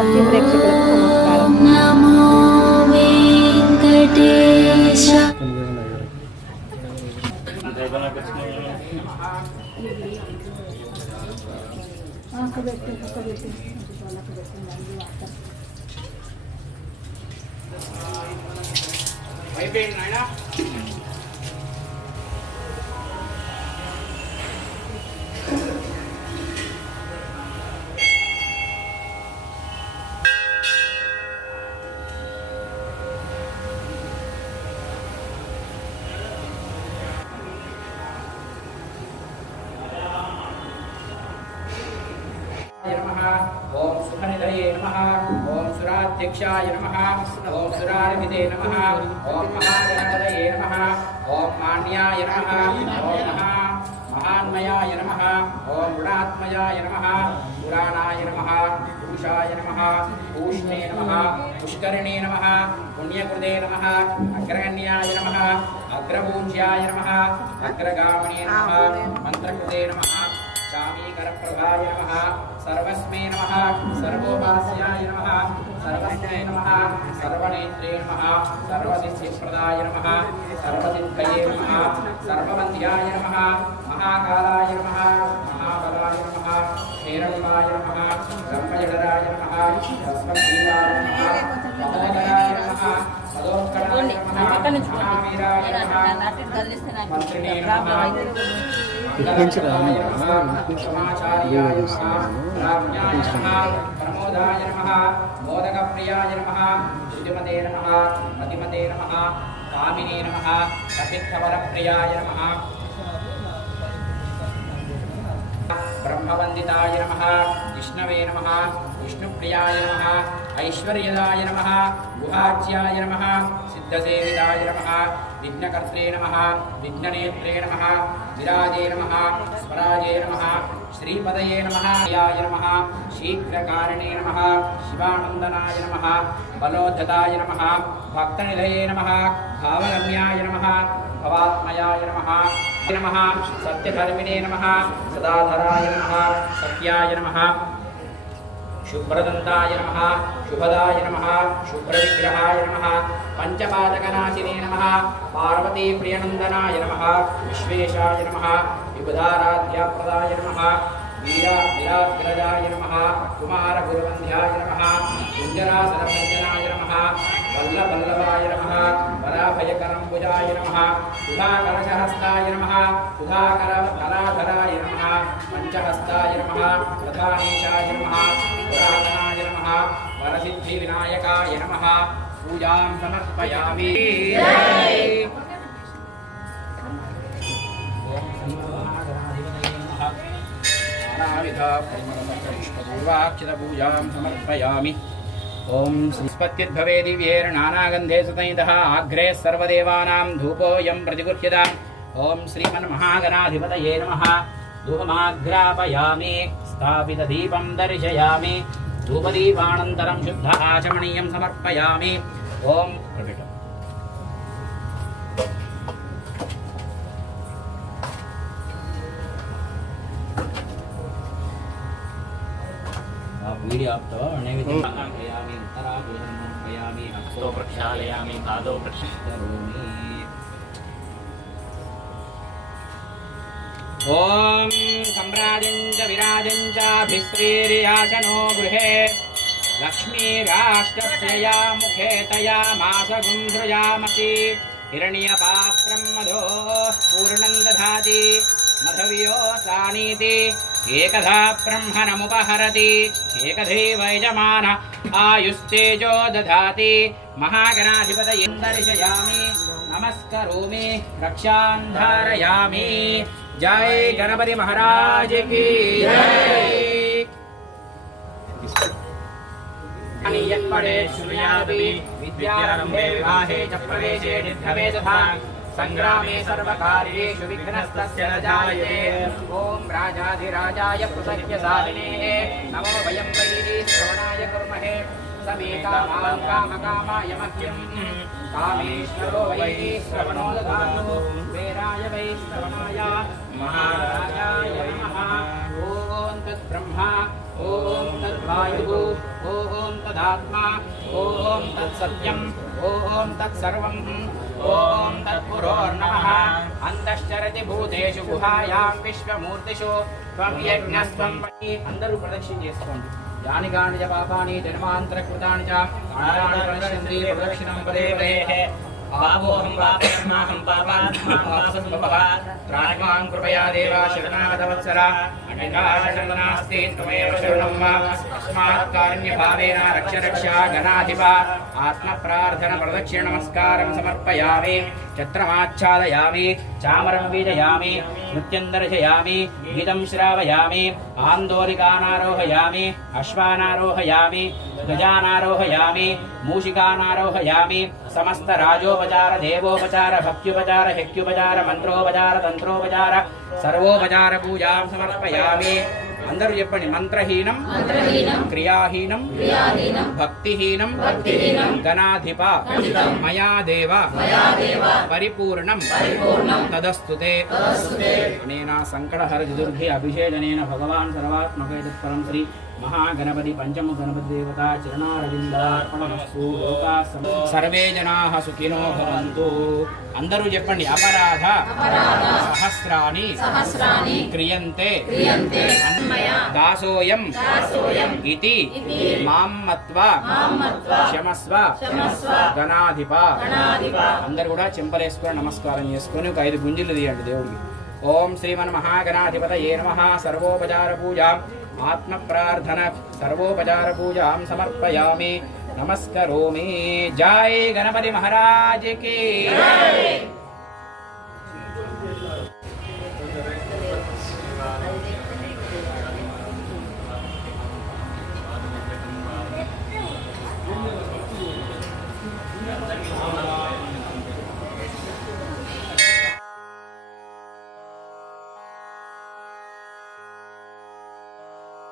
భక్తి ప్రేక్షకులకు నమస్కారం. నమో వెంకటేశ. అయిపోయింది నాయన. ఓం సుఖనిధయే నమః. ఓం సురాధ్యక్షాయ నమః. ఓం సురారహితే నమః. ఓం మహాగణపతయే నమః. ఓం మాన్యాయ నమః. ఓం మహాన్మయాయ నమః. ఓం గుణాత్మయాయ నమః. పురాణాయ నమః. పురుషాయ నమః. పూష్ణే నమః. పుష్కరిణే నమః. పుణ్యకృతే నమః. అగ్రగణ్యాయ నమః. అగ్రపూజ్యాయ నమః. అగ్రగామినే నమః. మంత్రకృతే నమః. శామీకరప్రభాయ నమః. సర్వస్మే నమః. సర్వోపాస్యాయ నమః. సర్వస్మే నమః. సర్వనేత్రే నమః. సర్వసిద్ధిప్రదాయ నమః. సర్వసిద్ధయే నమః. సర్వవంద్యాయ నమః. మహాకాలాయ నమః. మహాబలాయ నమః. క్షీరముఖాయ నమః. బ్రహ్మజఠరాయ నమః. తస్మద్దేవాయ నమః. మహోదరాయ నమః. సదోత్కటాయ నమః. మహావీరాయ నమః. మంత్రిణే నమః. ప్రమోదాయ నమః. మోదకప్రియాయ నమః. శ్రీమతే నమః. మతిమతే నమః. కామినే నమః. కపిత్తవరప్రియాయ నమః. బ్రహ్మవందితాయ నమః. విష్ణవే నమః. విష్ణుప్రియాయ నమః. ఐశ్వర్యదాయ నమః. గుహాజ్యాయ నమః. సిద్ధసేవితాయ నమః. విఘ్నకర్త్రే నమః. విఘ్ననేత్రే నమః. విరాజే నమః. స్వరాజే నమః. శ్రీపదయే నమః. యాయ నమః. శీఘ్రకారిణే నమః. శివానందనాయ నమః. బలోద్ధతాయ నమః. భక్తనిలయే నమః. భావగమ్యాయ నమః. భవాత్మయాయ నమః. నమః. సత్యధర్మిణే నమః. సదాధరాయ నమః. సత్యాయ నమః. శుభ్రదంతాయ నమః. శుభదాయ నమః. శుభ్రవిగ్రహాయ నమః. పంచపాదకనాశినే నమః. పార్వతీప్రియనందనాయ నమః. విశ్వేశాయ నమః. విబుధారాధ్యాప్రదాయ నమః. వీరాగ్రజాయ నమః. కుమారగురువంధ్యాయ నమః. కుంజరాసనభంజనాయ నమః. వల్లభల్లభాయ నమః. వరాభయకరంబుజాయ నమః. సుధాకరశహస్తాయ నమః. సుధాకరకలాధరాయ నమః. పంచహస్తాయ నమః. ప్రధానేశాయ నమః. పురాతనాయ నమః. వరసిద్ధివినాయకాయ నమః. పూజాం సమర్పయామి. పూజాం సమర్పయామి. ఓం సంస్పత్తిర్భవే దివ్యేర్నానాగంధే సుతైదః ఆగ్రే సర్వదేవానాం ధూపోయం ప్రతిగృహ్యతాం. ఓం శ్రీమన్మహాగణాధిపతయే నమః. ధూపమాగ్రాపయామి. స్థాపితదీపం దర్శయామి. ధూపదీపానంతరం శుద్ధ ఆచమనీయం సమర్పయామి. ఓం वीडियो आप तो नैवेद्यामि उत्तराभूषणमर्पयामि हस्तो प्रक्षालयामि पादौ प्रक्षालयामि. ओम सम्राजं च विराजं च अभिश्रीर्यासनो गृहे लक्ष्मीराष्ट्रस्य या मुखे तया मासगुं सृजामसि. हिरण्यपात्रं मधो पूर्णं दधाति. मधव्यो सानीति एकधा ब्रह्मणमुपहरति. एकधैव यजमान आयुस्तेजो दधाति. महागणाधिपतये दर्शयामि. नमस्करोमि. रक्षां धारयामि. जय गणपति महाराज की जय. यत्परे शृणुयादपि विद्यारम्भे विवाहे च प्रवेशे निर्धमे तथा संग्रामे सर्वकार्येषु विघ्नस्तस्य न जायते. ओम राजाधिराजाय कृतज्ञसालिने नमो वयं वै श्रवणाय कुर्महे. समे कामां कामकामाय मह्यं कामेश्वरो वै श्रवणो ददातु. वीराय वै श्रवणाय महाराजाय नमः. ओम तद्ब्रह्मा ఓం తద్వాయుః ఓం తదాత్మా ఓం తత్సత్యం ఓం తత్సర్వం ఓం తత్పురోర్నమః అంతశ్చరతి భూతేషు గుహాయాం విశ్వమూర్తిషు త్వం యజ్ఞస్త్వం వై. అందరూ ప్రదక్షిణ చేసుకోండి. యాని కాని చ పాపాని జన్మాంతరకృతాని చ కారణాని ప్రణశ్యంతి ప్రదక్షిణం పదే పదే. పాపోహం పాపకర్మాహం పాపాత్మా పాపసంభవః త్రాణిమాం కృపయా దేవా శరణాగతవత్సల అన్యథా శరణాస్తి త్వమేవ శరణం మమ తస్మాత్ కారుణ్యభావేన రక్ష రక్ష గణాధిప. ఆత్మప్రార్థన ప్రదక్షిణ నమస్కారం సమర్పయామి. ఛత్రమాచ్ఛాదయామి చామరం వీజయామి నృత్యం దర్శయామి గీతం శ్రావయామి ఆందోలికానారోహయామి అశ్వానారోహయామి గజానారోహయామి మూషికానారోహయామి. సమస్త రాజోపచార దేవోపచార భక్త్యుపచార హెక్యుపచార మంత్రోపచార తంత్రోపచార సర్వోపచార పూజాం సమర్పయామి. అందరూ చెప్పండి. మంత్రహీనం క్రియాహీనం భక్తిహీనం గణాధిప మయా దేవ పరిపూర్ణం తదస్తుతే. అనేన సంకటహర చతుర్థి అభిషేచనేన భగవాన్ సర్వాత్మకైతత్పరం శ్రీ మహాగణపతి పంచమ గణపతి దేవతా చరణారవిందార్పణమస్తు. సర్వే జనాః సుఖినో భవంతు. అందరూ చెప్పండి. అపరాధ సహస్రాణి క్రియంతే దాసోయం ఇతి మాం మత్వా క్షమస్వ గణాధిప. అందరూ కూడా చెంపలేసుకొని నమస్కారం చేసుకొని ఒక 5 గుంజిలు తీయండి దేవుడికి. ఓం శ్రీమన్ మహాగణాధిపతయే నమః. సర్వోపచార పూజాం ఆత్మ ప్రార్థన సర్వోపచార పూజాం సమర్పయామి. నమస్కరోమి. జై గణపతి మహారాజ్ కి. Amen.